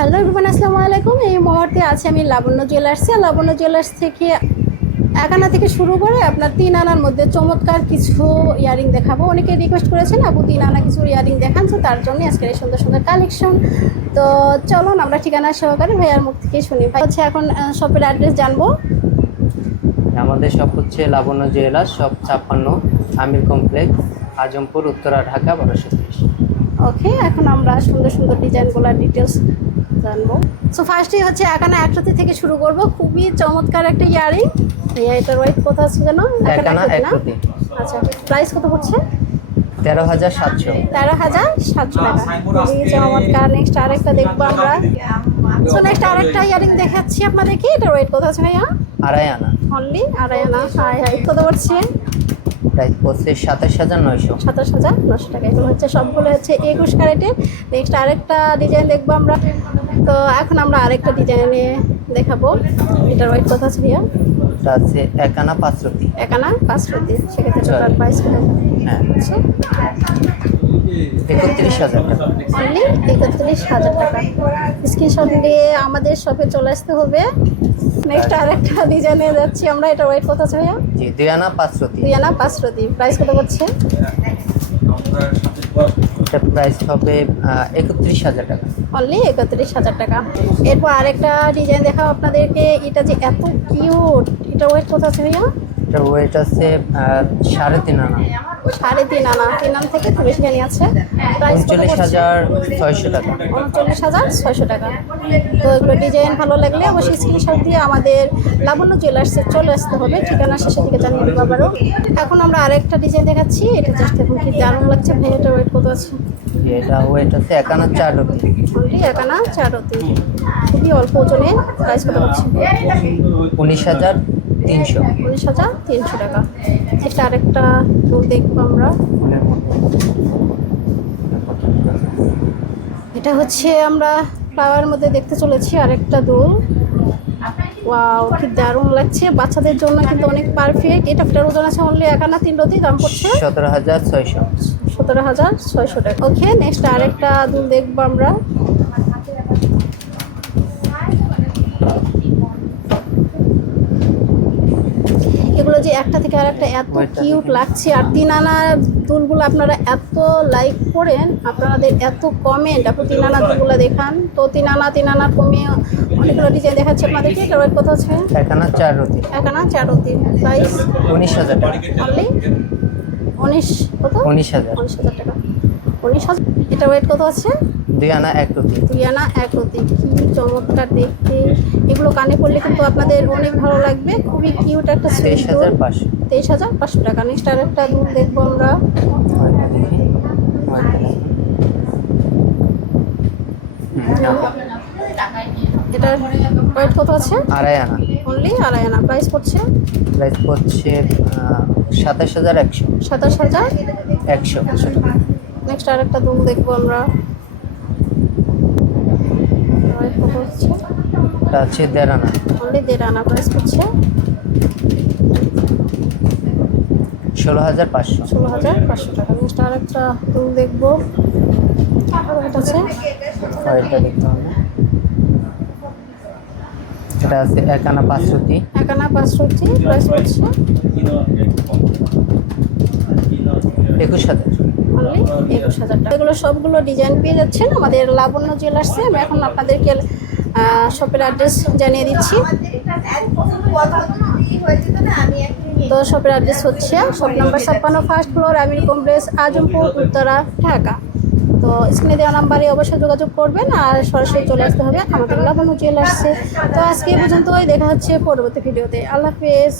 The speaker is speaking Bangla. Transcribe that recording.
হ্যালো রুবান আসসালামু আলাইকুম। এই মুহূর্তে আছি আমি লাবণ্য জুয়েলার্সে লাবণ্য জুয়েলার্স থেকে এক আনা থেকে শুরু করে আপনার তিন আনার মধ্যে চমৎকার কিছু ইয়ারিং দেখাবো। অনেকে রিকোয়েস্ট করেছেন, আপু, তিন আনা কিছু ইয়ারিং দেখান। তো তার জন্য আজকের এই সুন্দর সুন্দর কালেকশন তো চলুন আমরা ঠিকানা সহকারে ভাইয়ার মুখ থেকে শুনি। ভাই হচ্ছে এখন শপের অ্যাড্রেস জানব। আমাদের শপ হচ্ছে লাবণ্য জুয়েলার্স শপ ছাপ্পান্ন আমির কমপ্লেক্স আজমপুর, উত্তরা, ঢাকা, বারোশো ওকে এখন আমরা সুন্দর সুন্দর ডিজাইনগুলোর ডিটেলস জানব। সো ফার্স্টেই হচ্ছে একানা একসাথে থেকে শুরু করব। খুবই চমৎকার একটা ইয়ারিং। এটার ওয়েট কত আছে যেন? আচ্ছা প্রাইস কত পড়ছে? তেরো হাজার সাতশো। তেরো হাজার সাতশো টাকা। খুবই চমৎকার। নেক্সট আরেকটা দেখব আমরা। সো নেক্সট আরেকটা ইয়ারিং দেখাচ্ছি আপনাদেরকে। এটার ওয়েট কত আছে ভাইয়া? আড়াই আনা। অনলি আড়াই আনা। হাই হাই কত পড়ছে? প্রাইস পড়ছে সাতাশ হাজার নয়শো। সাতাশ হাজার নশো টাকা এগুলো হচ্ছে সবগুলো হচ্ছে একুশ ক্যারেটের নেক্সট আরেকটা ডিজাইন দেখব আমরা। তো এখন আমরা আরেকটা ডিজাইনে দেখাবো। এটার ওয়েট কথা আছে ভাইয়া আছে এক আনা পাঁচ প্রতি একানা পাঁচ প্রতি সেক্ষেত্রে টোটাল প্রাইস কত হ্যাঁ। হচ্ছে একত্রিশ হাজার টাকা। অনলি একত্রিশ হাজার টাকা। স্ক্রিনশট দিয়ে আমাদের শপে চলে আসতে হবে। নেক্সট আরেকটা ডিজাইনে যাচ্ছি আমরা এটা ওয়েট কত আছে ভাইয়া। জি দুই আনা পাঁচ প্রতি দুই আনা পাঁচ প্রতি প্রাইস কত করছে? এটা প্রাইস হবে একত্রিশ হাজার টাকা। অনলি একত্রিশ হাজার টাকা। এরপর আরেকটা ডিজাইন দেখাও আপনাদেরকে। এটা যে এত কিউট এটা ওয়েট কত আছে ভাইয়া? এটা ওয়েট আছে সাড়ে তিন আনা। সাড়ে তিন আনা তিন আনা থেকে একটু বেশি জানি আছে। প্রাইস উনচল্লিশ হাজার ছয়শো টাকা। উনচল্লিশ হাজার ছয়শো টাকা। তো এগুলো ডিজাইন ভালো লাগলে অবশ্যই স্ক্রিনশট দিয়ে আমাদের লাবণ্য জুয়েলার্সে চলে আসতে হবে। ঠিকানা শেষের দিকে জানিয়ে দেবো আবারও। এখন আমরা আরেকটা ডিজাইন দেখাচ্ছি। এটা জাস্ট দেখুন কি দারুণ লাগছে। ভাই এটা ওয়েট কত আছে এটা ওয়েট আছে এক আনা চার অনলি একানা চার অতি খুবই অল্প ওজনে প্রাইস কত হচ্ছে উনিশ হাজার তিনশো। উনিশ হাজার তিনশো টাকা। এটা আরেকটা দুল দেখব আমরা। এটা হচ্ছে আমরা ফ্লাওয়ার মধ্যে দেখতে চলেছি আরেকটা দোল। ওয়াও কি দারুণ লাগছে। বাচ্চাদের জন্য কিন্তু অনেক পারফেক্ট এটা ফেটার ওজন আছে অনলি একানা তিন রতি? দাম পড়ছে? সতেরো হাজার ছয়শো। সতেরো হাজার ছয়শো টাকা। ওকে নেক্সট আরেকটা দুল দেখব আমরা এগুলো যে একটা থেকে আরেকটা এত কিউট লাগছে। আর তিন আনা দুলগুলো আপনারা এত লাইক করেন আপনাদের এত কমেন্ট আপনি তিন আনা দুলগুলো দেখান। তো তিন আনা তিন আনা কমে অনেকগুলো ডিজাইন দেখাচ্ছে আপনাদেরকে। এটা ওয়েট কত আছে এক আনা চার রতি। এক আনা চার অতি প্রাইস উনিশ হাজার টাকা। অনলি উনিশ কত? উনিশ হাজার। উনিশ হাজার টাকা। উনিশ হাজার এটা ওয়েট কত আছে দুই আনা এক রতি দুই আনা এক রতি কি চমৎকার দেখতে। এগুলো কানে পড়লে কিন্তু আপনাদের অনেক ভালো লাগবে। খুবই কিউট একটা তেইশ হাজার পাঁচশো। তেইশ হাজার পাঁচশো টাকা। নেক্সট আর একটা দুল দেখব আমরা। এটার ওয়েট কত আছে? আড়াই আনা। অনলি আড়াই আনা। প্রাইস পড়ছে? প্রাইস পড়ছে সাতাশ হাজার একশো। সাতাশ হাজার? একশো নেক্সট আর একটা দুল দেখব আমরা। কত হচ্ছে। এটা আছে দেড় আনা অনলি দেড় আনা প্রাইস পড়ছে ষোলো হাজার পাঁচশো। ষোলো হাজার পাঁচশো টাকা। নেক্সট আর একটা দুল দেখব। আছে? দেখতে হবে। এটা আছে এক আনা পাঁচ রতি এক আনা পাঁচশো প্রাইস পড়ছে একুশ হাজার। অনলি একুশ হাজার টাকা। এগুলো সবগুলো ডিজাইন পেয়ে যাচ্ছেন আমাদের লাবণ্য জুয়েলার্সে আমি এখন আপনাদেরকে শপের অ্যাড্রেস জানিয়ে দিচ্ছি। তো শপের অ্যাড্রেস হচ্ছে শপ নাম্বার ছাপ্পান্ন first floor Amir complex Azampur, Uttara, Dhaka. তো স্ক্রিনে দেওয়া নাম্বারে অবশ্যই যোগাযোগ করবেন আর সরাসরি চলে আসতে হবে আমাদের লাবণ্য জুয়েলার্সে তো আজকে পর্যন্তই, দেখা হচ্ছে পরবর্তী ভিডিওতে আল্লাহ হাফেজ।